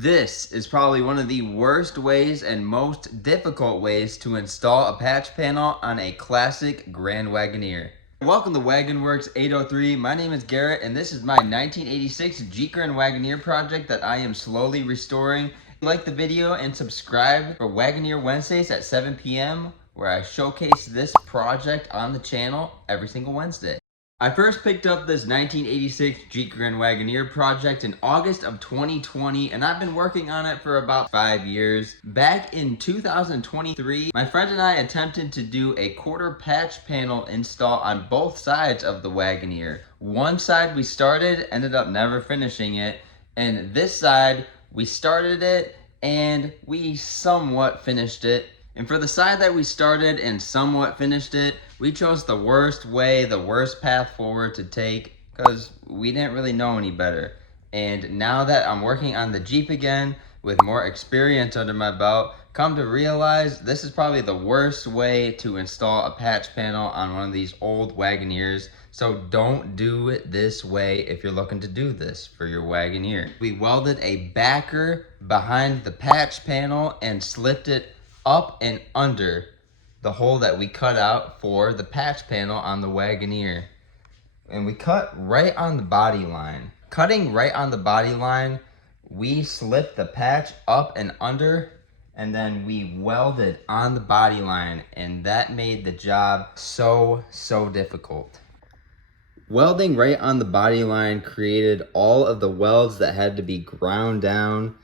This is probably one of the worst ways and most difficult ways to install a patch panel on a classic Grand Wagoneer. Welcome to Wagon Works 803. My name is Garrett and this is my 1986 Jeep Grand Wagoneer project that I am slowly restoring. Like the video and subscribe for Wagoneer Wednesdays at 7 p.m. where I showcase this project on the channel every single Wednesday. I first picked up this 1986 Jeep Grand Wagoneer project in August of 2020, and I've been working on it for about 5 years. Back in 2023, my friend and I attempted to do a quarter patch panel install on both sides of the Wagoneer. One side we started, ended up never finishing it, and this side we started it and we somewhat finished it. And for the side that we started and somewhat finished it, we chose the worst way, the worst path forward to take because we didn't really know any better. And now that I'm working on the Jeep again with more experience under my belt, come to realize this is probably the worst way to install a patch panel on one of these old Wagoneers. So don't do it this way if you're looking to do this for your Wagoneer. We welded a backer behind the patch panel and slipped it up and under the hole that we cut out for the patch panel on the Wagoneer. And we cut right on the body line. Cutting right on the body line, we slipped the patch up and under, and then we welded on the body line, and that made the job so difficult. Welding right on the body line created all of the welds that had to be ground down.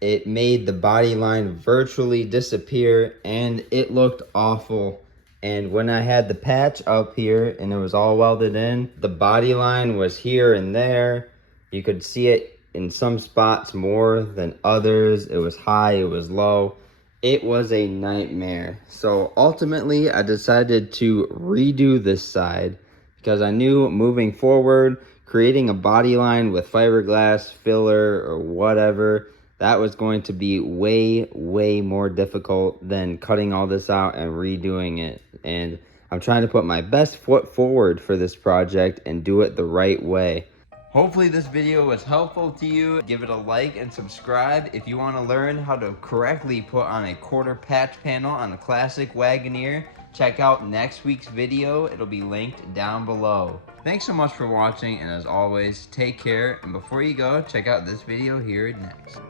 It made the body line virtually disappear and it looked awful. And when I had the patch up here and it was all welded in, the body line was here and there. You could see it in some spots more than others. It was high, it was low. It was a nightmare. So ultimately I decided to redo this side because I knew moving forward, creating a body line with fiberglass, filler, or whatever, that was going to be way more difficult than cutting all this out and redoing it. And I'm trying to put my best foot forward for this project and do it the right way. Hopefully this video was helpful to you. Give it a like and subscribe if you want to learn how to correctly put on a quarter patch panel on a classic Wagoneer. Check out next week's video. It'll be linked down below. Thanks so much for watching, and as always, take care. And before you go, check out this video here next.